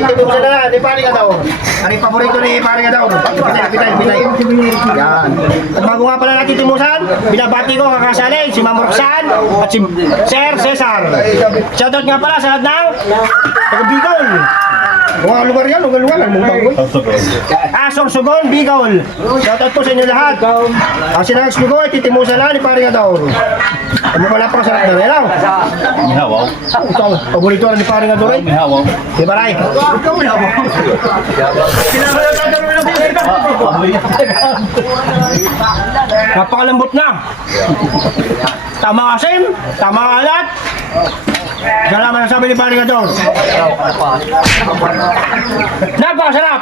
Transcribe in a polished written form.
Titimusan na ni Pari ka daw. Ano yung paborito ni Pari ka daw? Pitay. Yan. At bago nga pala natin titimusan, binabati ko kakasali, si Ma'am Roxanne at si Sir Cesar. Shoutout nga pala sa lahat ng taga-Bicol. Mga lugar yan, lugar. Sorsogon, Bicol. Shoutout po sa inyo lahat. Ang sinangas ko, titimusan na ni Pari ka daw. Ano pala pa sarap na rin, Mihawaw. ito, paborito na ni Pari ka daw rin. Mihawaw. Di ba, Ray? Napakalambot na. Tama asim, tama alat. Salamat ang sabi ni Pari ka daw. Napakasarap.